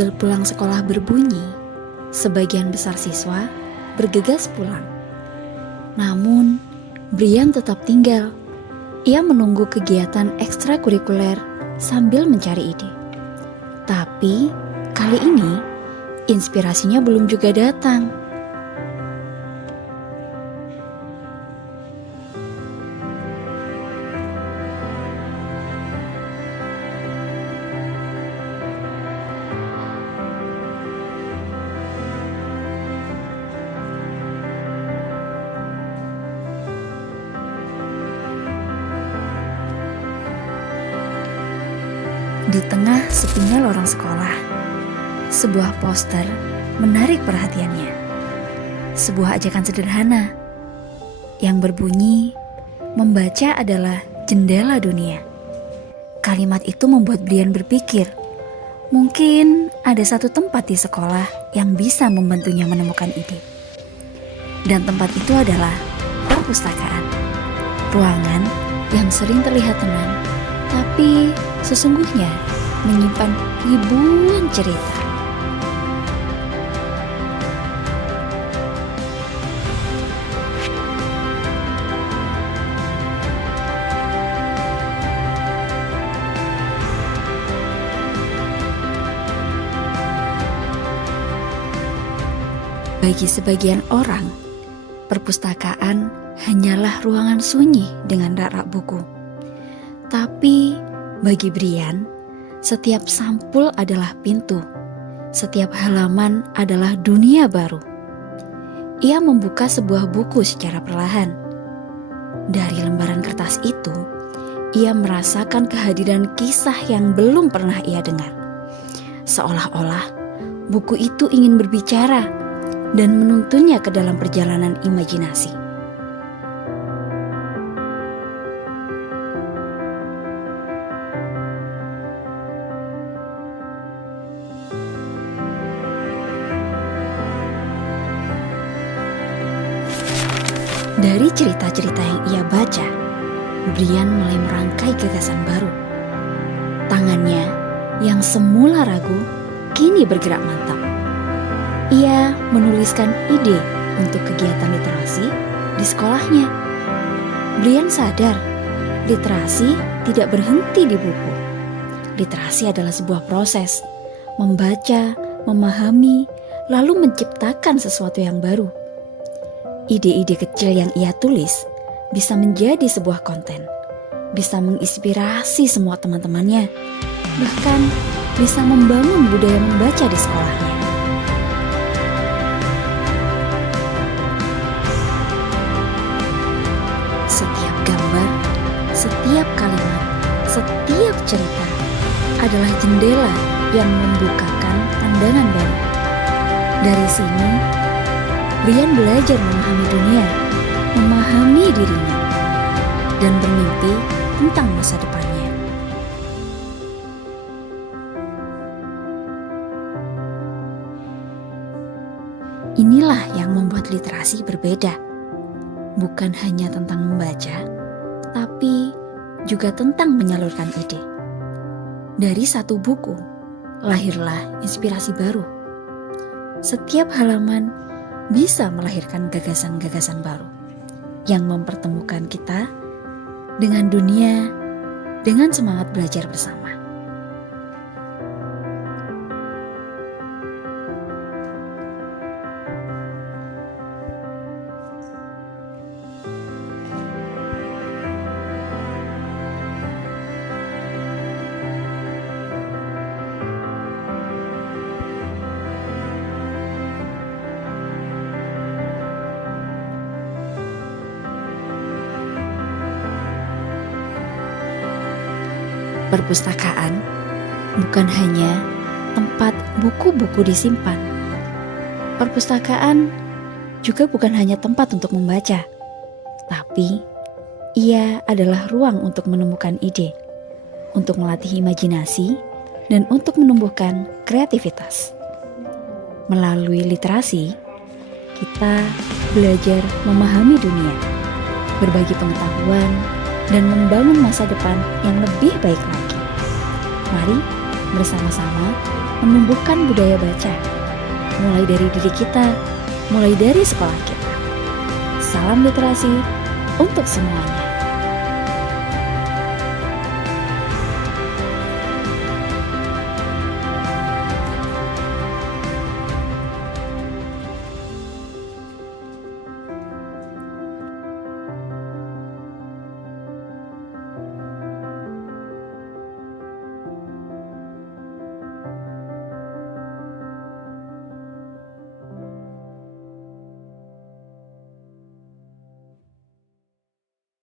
bel pulang sekolah berbunyi, sebagian besar siswa bergegas pulang. Namun, Brian tetap tinggal. Ia menunggu kegiatan ekstrakurikuler sambil mencari ide. Tapi, kali ini inspirasinya belum juga datang. Di tengah sepinya lorong sekolah, sebuah poster menarik perhatiannya. Sebuah ajakan sederhana yang berbunyi, membaca adalah jendela dunia. Kalimat itu membuat Brian berpikir, mungkin ada satu tempat di sekolah yang bisa membantunya menemukan ide. Dan tempat itu adalah perpustakaan. Ruangan yang sering terlihat tenang, tapi sesungguhnya menyimpan ribuan cerita. Bagi sebagian orang, perpustakaan hanyalah ruangan sunyi dengan rak-rak buku. Tapi bagi Brian, setiap sampul adalah pintu. Setiap halaman adalah dunia baru. Ia membuka sebuah buku secara perlahan. Dari lembaran kertas itu, ia merasakan kehadiran kisah yang belum pernah ia dengar. Seolah-olah buku itu ingin berbicara dan menuntunnya ke dalam perjalanan imajinasi. Dari cerita-cerita yang ia baca, Brian mulai merangkai gagasan baru. Tangannya yang semula ragu, kini bergerak mantap. Ia menuliskan ide untuk kegiatan literasi di sekolahnya. Brian sadar, literasi tidak berhenti di buku. Literasi adalah sebuah proses, membaca, memahami, lalu menciptakan sesuatu yang baru. Ide-ide kecil yang ia tulis bisa menjadi sebuah konten, bisa menginspirasi semua teman-temannya, bahkan bisa membangun budaya membaca di sekolahnya. Setiap gambar, setiap kalimat, setiap cerita adalah jendela yang membukakan pandangan baru. Dari sini, Brian belajar memahami dunia, memahami dirinya, dan bermimpi tentang masa depannya. Inilah yang membuat literasi berbeda. Bukan hanya tentang membaca, tapi juga tentang menyalurkan ide. Dari satu buku, lahirlah inspirasi baru. Setiap halaman bisa melahirkan gagasan-gagasan baru yang mempertemukan kita dengan dunia, dengan semangat belajar bersama. Perpustakaan bukan hanya tempat buku-buku disimpan. Perpustakaan juga bukan hanya tempat untuk membaca, tapi ia adalah ruang untuk menemukan ide, untuk melatih imajinasi, dan untuk menumbuhkan kreativitas. Melalui literasi, kita belajar memahami dunia, berbagi pengetahuan, dan membangun masa depan yang lebih baik lagi. Mari bersama-sama menumbuhkan budaya baca, mulai dari diri kita, mulai dari sekolah kita. Salam literasi untuk semuanya.